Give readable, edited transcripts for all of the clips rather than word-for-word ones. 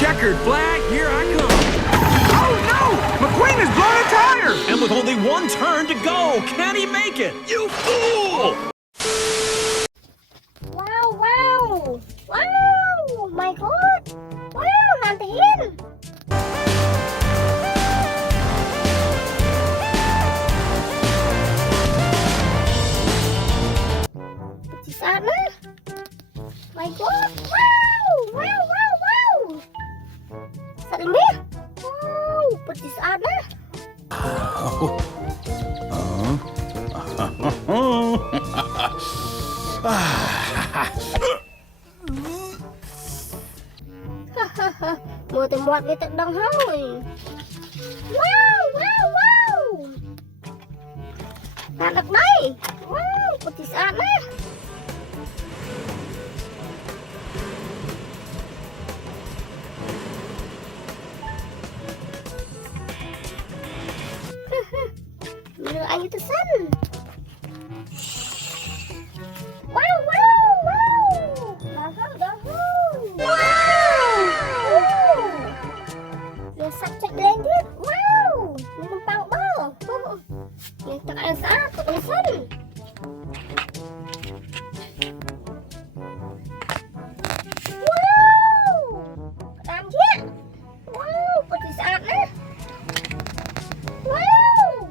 Checkered flag, here I come. Oh no! McQueen has blown a tire! And with only one turn to go, can he make it? You fool! Wow, wow! Wow! My God! Wow, nantihin! Di sana? My God! Wow! Wow, wow, wow! Sa ini? Wow! Di sana? Mưa thì muộn cái tận đông thôi. Wow, wow, wow. Làm được đây. Wow, có tí sạn á. Lừa anh itu sen. Wow, wow, wow. Dahon, dahon. Wow. Yang subjek blended. Wow. Ini numpang bal. Yang tengah saat tulisan. Wow. Làm chưa? Wow, putih saat nah. Wow.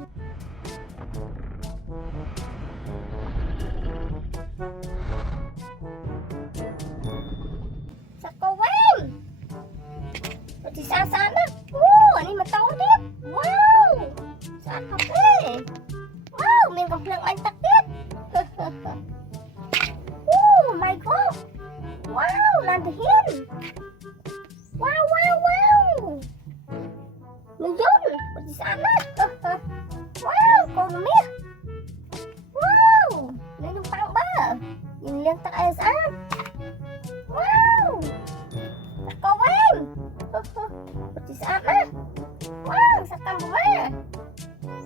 Di sana. Ini matao dit. Wow. Saan kape? Wow, may komplang antak dit. Oh my God. Wow, nantihin. Wow, wow, wow. Ngayon, di sana. Wow, komik. Wow, nanumpang ba? Yung lang takayasaan. Wow. Kawin. Di sana. Wow, sa kamera.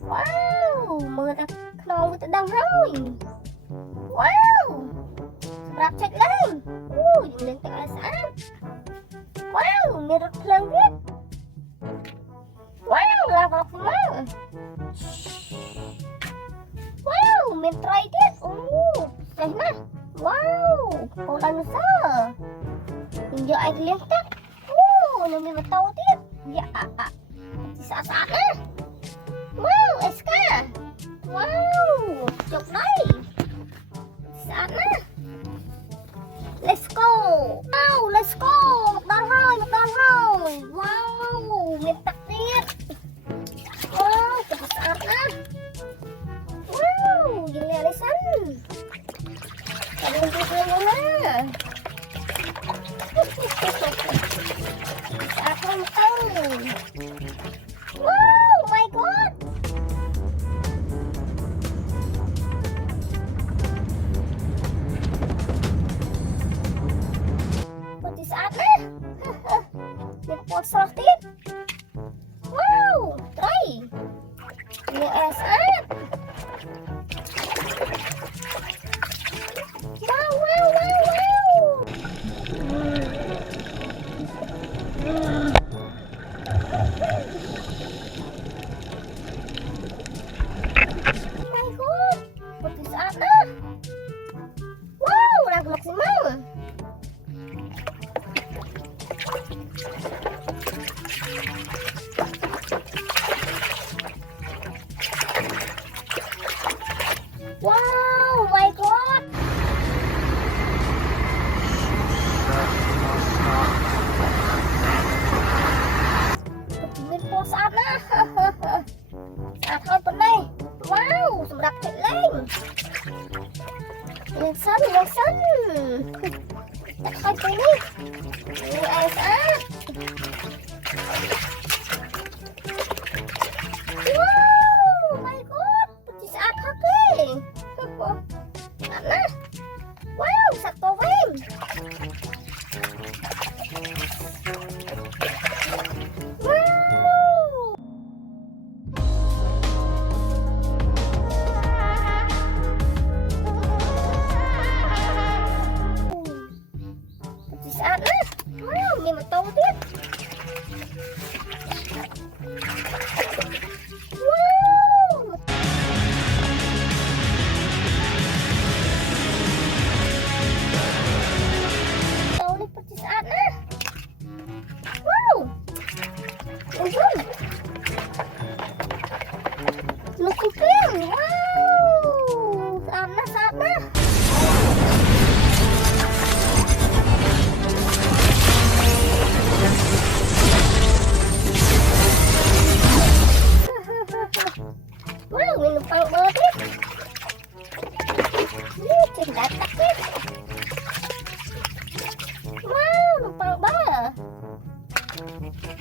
Wow, mga knong ito daw hoy. Wow. Sobrang check lang. Yung lang takayasaan. Wow, meron lang din. Wow, lava ko na. Wow, may try din. Say na. Wow, kung ano sa. Hindi ay liyantak. Ano may matao din. Ya, di sana. Wow, eska. Wow, joke day. Di sana. Let's go. Wow, let's go. Magdarhoy, magdarhoy. Wow, may taktit. Wow, tapos sana. Wow, ginalisan. Sabihin ko lang na. Wow, my God. Putih saat na. Nagpot sorted. Wow, try. Ini saat. Wow, wow, wow, wow. My God, putih saat na. Wow, lagu maksimal. Wow, my God. Putih po saat na. Saat thôi bên đây. Wow, sầm đập chạy lên. Lên sân. Đặt hai tay đi. Ai sát. Wow, my God. Putih saat happy. Mana? Wow, satu wing. Wow. Putih saat nah. Wow, ini matau dia.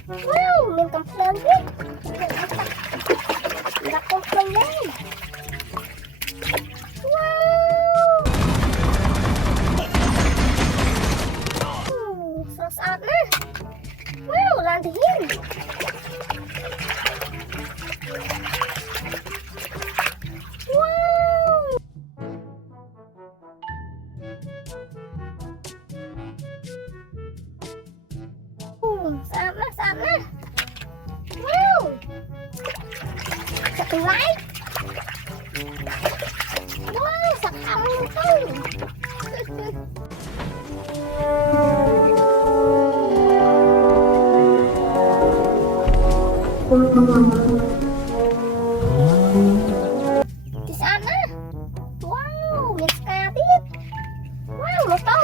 Wow, mình cầm phơn biết. Gặp con phơn lên. Wow. Sốt nè. Wow, làm thì hiên. Wow. Saan na? Wow! Sa tulay? Wow! Sa kamong to! Di sana? Wow! May skabit! Wow! Moto!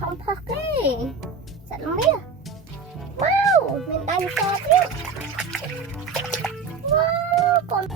Không thật ấy. Sẵn lắm đi. Wow, mình đánh to chứ. Wow, còn